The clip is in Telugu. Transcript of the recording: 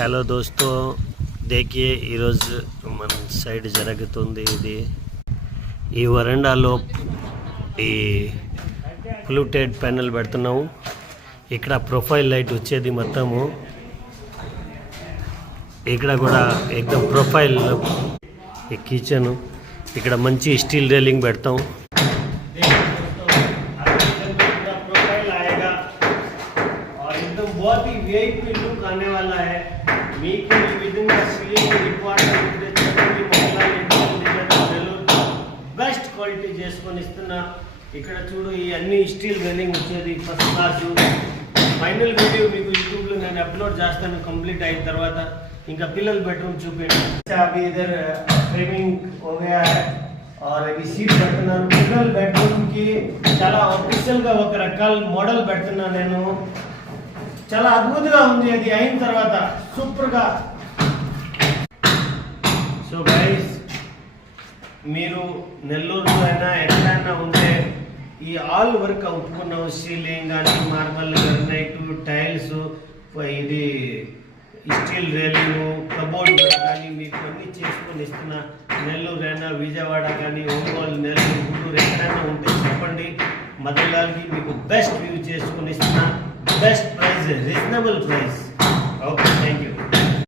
హలో దోస్తో देखिए ఈరోజు మన సైడ్ జరుగుతుంది ఇది ఈ వరండాలో ఈ ఫ్లూటెడ్ ప్యానెల్ పెడుతున్నాము. ఇక్కడ ప్రొఫైల్ లైట్ వచ్చేది మొత్తము. ఇక్కడ కూడా एकदम ప్రొఫైల్ ఈ కిచెన్. ఇక్కడ మంచి స్టీల్ రైలింగ్ పెడతాం. बहुत ही वीआईपी लुक आने वाला है. మీకు ఈ విధంగా సీలింగ్ రిక్వైర్మెంట్ బెస్ట్ క్వాలిటీ చేసుకొని ఇస్తున్నా. ఇక్కడ చూడు ఈ అన్ని స్టీల్ రైలింగ్ వచ్చేది ఫస్ట్ క్లాస్. ఫైనల్ వీడియో మీకు యూట్యూబ్లో నేను అప్లోడ్ చేస్తాను కంప్లీట్ అయిన తర్వాత. ఇంకా పిల్లల బెడ్రూమ్ చూపించండి. అभी इधर फ्रेमिंग हो गया है और अभी सीट పెడుతున్నారు. పిల్లల బెడ్రూమ్ కి చాలా ఆఫీషియల్ గా ఒక రకాల మోడల్ పెడుతున్నా నేను. చాలా అద్భుతంగా ఉంది అది అయిన తర్వాత సూపర్ గా. సో గైస్ మీరు నెల్లూరులో అయినా ఎక్కడైనా ఉంటే ఈ ఆల్ వర్క్ ఒప్పుకున్నాం. సీలింగ్ కానీ మార్బల్ గ్రానైట్ టైల్స్ ఇది స్టీల్ రైలింగ్ కబోర్డ్ కానీ మీకు అన్నీ చేసుకొని ఇస్తున్నా. నెల్లూరు అయినా విజయవాడ కానీ ఒంగోలు నెల్లూరు గుంటూరు ఎక్కడైనా ఉంటే చెప్పండి. మదనలాల్కి మీకు బెస్ట్ వ్యూ చేసుకొని ఇస్తున్నా. Best price, reasonable price. Okay, thank you.